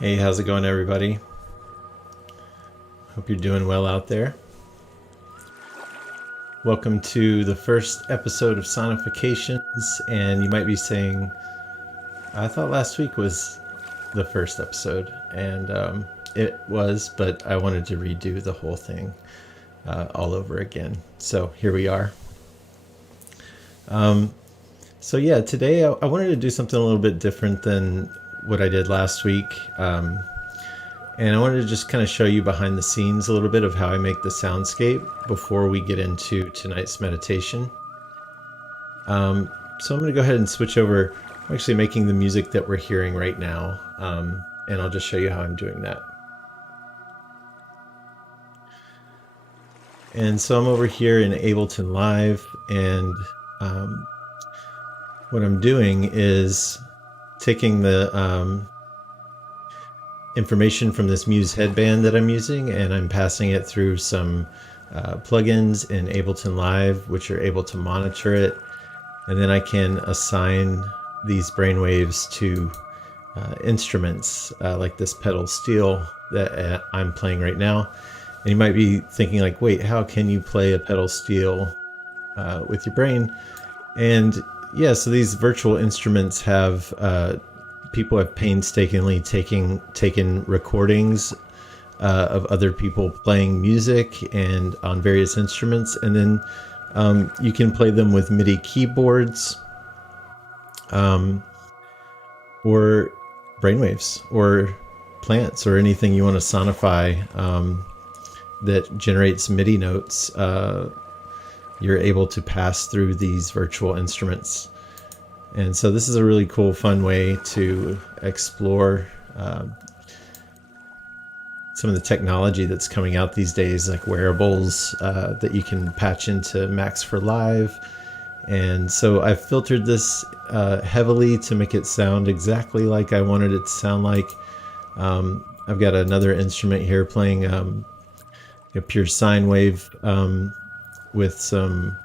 Hey, how's it going, everybody? Hope you're doing well out there. Welcome to the first episode of Sonifications, and you might be saying, I thought last week was the first episode, and it was, but I wanted to redo the whole thing all over again. So here we are. So yeah, today I wanted to do something a little bit different than what I did last week. And I wanted to just kind of show you behind the scenes a little bit of how I make the soundscape before we get into tonight's meditation. So I'm going to go ahead and switch over. I'm actually making the music that we're hearing right now, and I'll just show you how I'm doing that. And so I'm over here in Ableton Live, and what I'm doing is taking the information from this Muse headband that I'm using, and I'm passing it through some plugins in Ableton Live, which are able to monitor it. And then I can assign these brainwaves to instruments like this pedal steel that I'm playing right now. And you might be thinking like, wait, how can you play a pedal steel with your brain? And yeah, so these virtual instruments have people have painstakingly taken recordings of other people playing music and on various instruments, and then you can play them with MIDI keyboards or brainwaves or plants or anything you want to sonify that generates MIDI notes. You're able to pass through these virtual instruments. And so this is a really cool, fun way to explore some of the technology that's coming out these days, like wearables that you can patch into Max for Live. And so I've filtered this heavily to make it sound exactly like I wanted it to sound like. I've got another instrument here playing a pure sine wave with some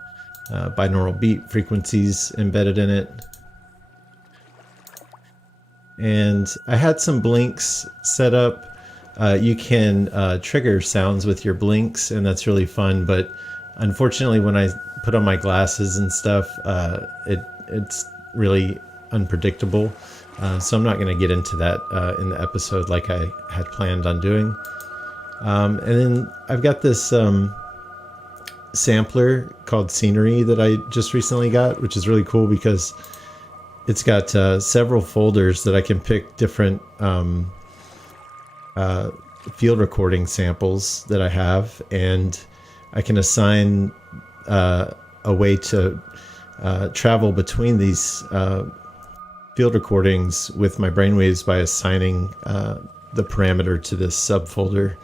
binaural beat frequencies embedded in it. And I had some blinks set up. You can trigger sounds with your blinks, and that's really fun. But unfortunately, when I put on my glasses and stuff, it's really unpredictable. So I'm not going to get into that in the episode like I had planned on doing. And then I've got this sampler called Scenery that I just recently got, which is really cool because it's got several folders that I can pick different field recording samples that I have, and I can assign a way to travel between these field recordings with my brainwaves by assigning the parameter to this subfolder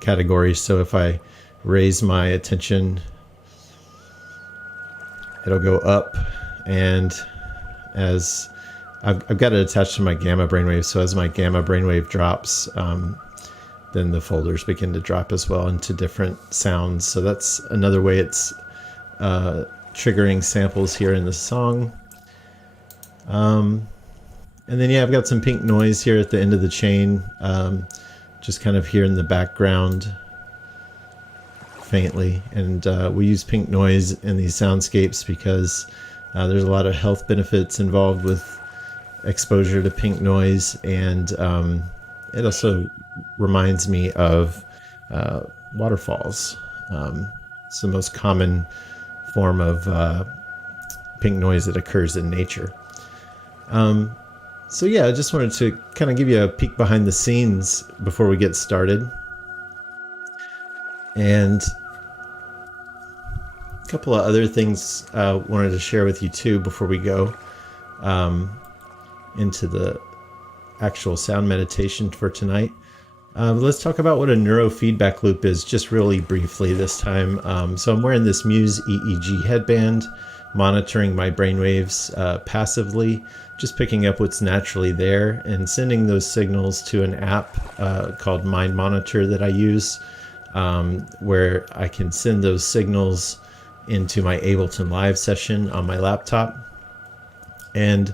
category. So if I raise my attention, it'll go up, and as I've got it attached to my gamma brainwave, so as my gamma brainwave drops, then the folders begin to drop as well into different sounds. So that's another way it's triggering samples here in the song. And then yeah, I've got some pink noise here at the end of the chain, just kind of here in the background faintly. And we use pink noise in these soundscapes because there's a lot of health benefits involved with exposure to pink noise, and it also reminds me of waterfalls. It's the most common form of pink noise that occurs in nature. So yeah, I just wanted to kind of give you a peek behind the scenes before we get started. And a couple of other things I wanted to share with you too before we go into the actual sound meditation for tonight. Let's talk about what a neurofeedback loop is, just really briefly this time. So I'm wearing this Muse EEG headband, monitoring my brainwaves passively, just picking up what's naturally there and sending those signals to an app called Mind Monitor that I use, where I can send those signals into my Ableton Live session on my laptop. And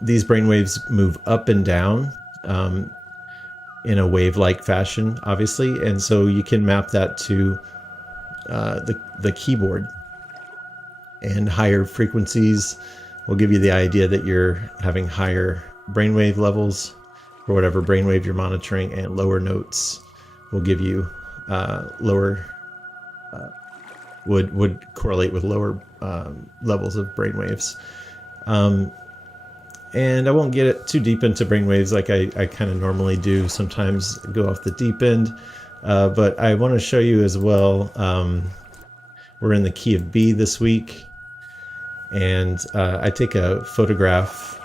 these brainwaves move up and down in a wave-like fashion, obviously, and so you can map that to the keyboard. And higher frequencies will give you the idea that you're having higher brainwave levels for whatever brainwave you're monitoring, and lower notes will give you lower would correlate with lower levels of brainwaves. And I won't get it too deep into brainwaves like I kind of normally do. Sometimes go off the deep end, but I want to show you as well. We're in the key of B this week, and I take a photograph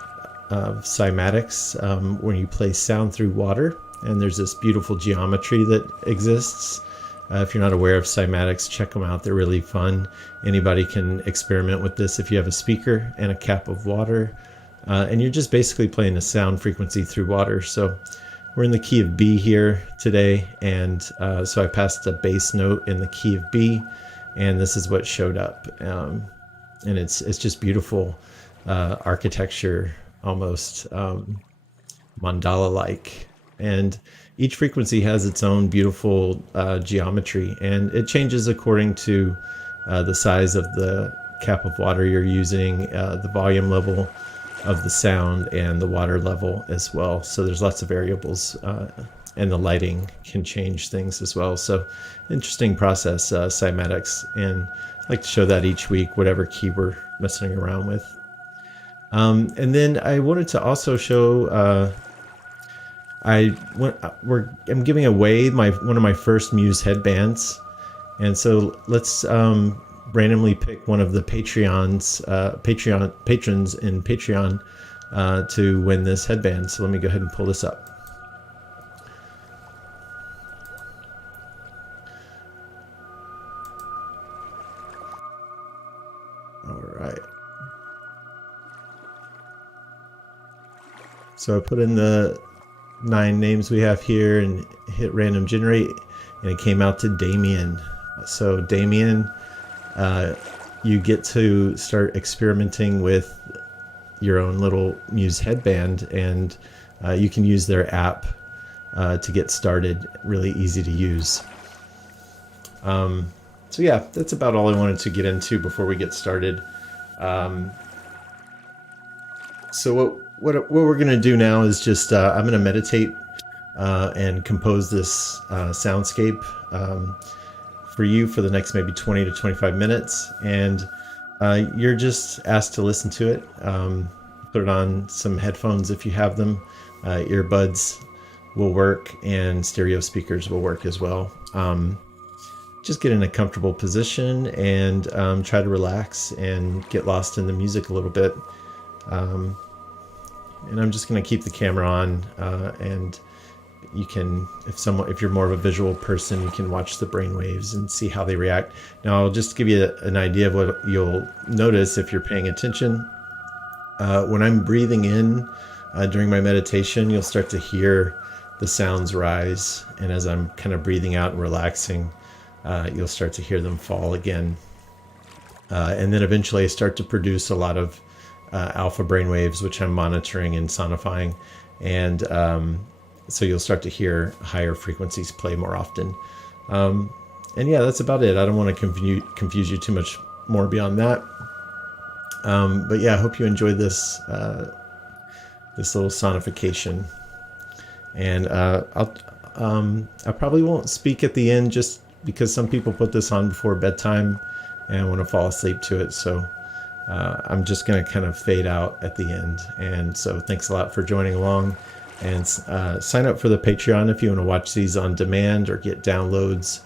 of cymatics when you play sound through water, and there's this beautiful geometry that exists. If you're not aware of cymatics, check them out. They're really fun. Anybody can experiment with this if you have a speaker and a cap of water, and you're just basically playing a sound frequency through water. So we're in the key of B here today, and so I passed a bass note in the key of B, and this is what showed up. And it's just beautiful architecture, almost mandala-like. And each frequency has its own beautiful geometry, and it changes according to the size of the cap of water you're using, the volume level of the sound, and the water level as well. So there's lots of variables, and the lighting can change things as well. So interesting process, cymatics, and I like to show that each week, whatever key we're messing around with. And then I wanted to also show I'm giving away one of my first Muse headbands, and so let's randomly pick one of the patrons in Patreon to win this headband. So let me go ahead and pull this up. All right. So I put in the 9 names we have here and hit random generate, and it came out to Damien. So Damien, you get to start experimenting with your own little Muse headband, and you can use their app to get started. Really easy to use. So yeah, that's about all I wanted to get into before we get started. So what we're going to do now is just I'm going to meditate and compose this soundscape for you for the next maybe 20 to 25 minutes, and you're just asked to listen to it. Put it on some headphones if you have them. Earbuds will work, and stereo speakers will work as well. Just get in a comfortable position and try to relax and get lost in the music a little bit. And I'm just going to keep the camera on, and you can, if you're more of a visual person, you can watch the brainwaves and see how they react. Now I'll just give you an idea of what you'll notice if you're paying attention. When I'm breathing in during my meditation, you'll start to hear the sounds rise, and as I'm kind of breathing out and relaxing, you'll start to hear them fall again. And then eventually I start to produce a lot of alpha brainwaves, which I'm monitoring and sonifying, and so you'll start to hear higher frequencies play more often. And yeah, that's about it. I don't want to confuse you too much more beyond that. But yeah, I hope you enjoyed this little sonification. And I probably won't speak at the end, just because some people put this on before bedtime and want to fall asleep to it. So I'm just going to kind of fade out at the end. And so thanks a lot for joining along, and sign up for the Patreon if you want to watch these on demand or get downloads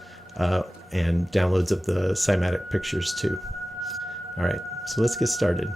and downloads of the cymatic pictures too. All right, so let's get started.